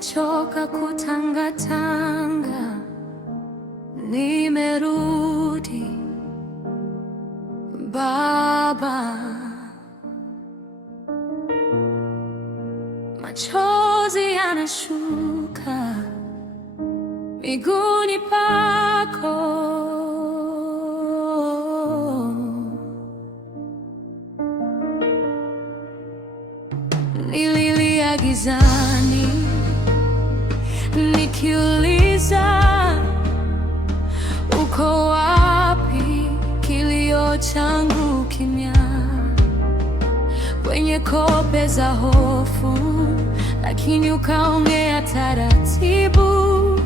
nimechoka kutangatanga, nimerudi Baba. Machozi yanashuka miguuni pako, nililia gizani nikiuliza uko wapi, kilio changu kimya kwenye kope za hofu, lakini ukaongea taratibu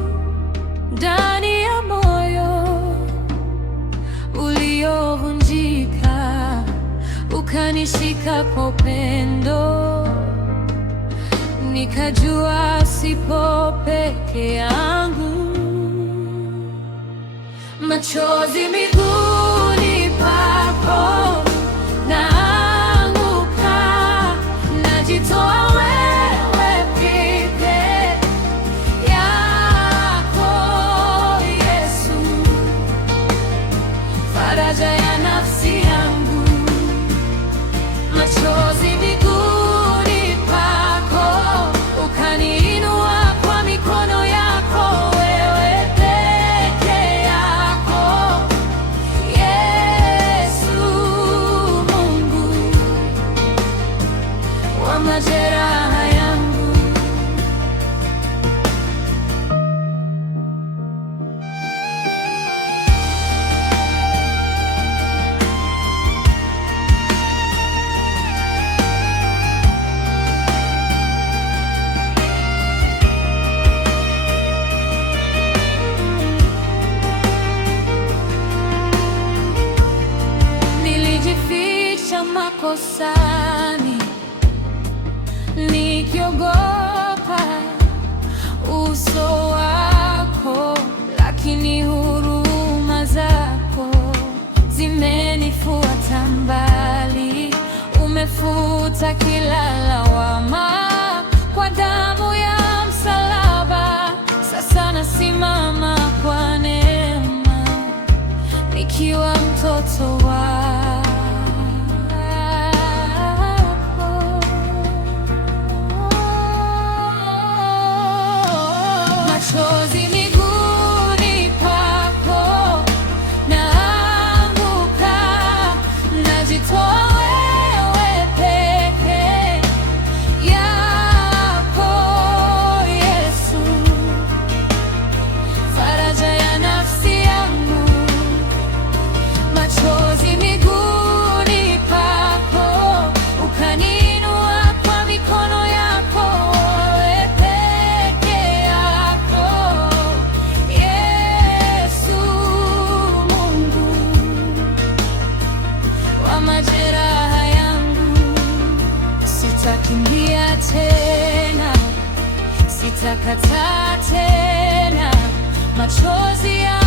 ndani ya moyo uliovunjika, ukanishika kwa upendo, nikajua sipo peke yangu. Machozi miguuni pako, naanguka, najitoa wewe peke yako Yesu, faraja ya nafsi yangu. Machozi miguuni pako, ukaniinua kwa mikono yako, wewe peke yako Yesu, Mungu wa majeraha yangu. Nilijificha makosani nikiogopa uso wako, lakini huruma zako zimenifuata mbali. Umefuta kila lawama kwa damu ya msalaba. Sasa nasimama kwa neema, nikiwa mtoto wako. Machozi miguuni pako, naanguka, najitoa wewe peke yako Yesu, faraja ya nafsi yangu. Machozi miguuni pako, ukaniinua kwa mikono yako, wewe peke yako Yesu, Mungu wa majeraha yangu. Sitakimbia tena, sitakataa tena, machozi ya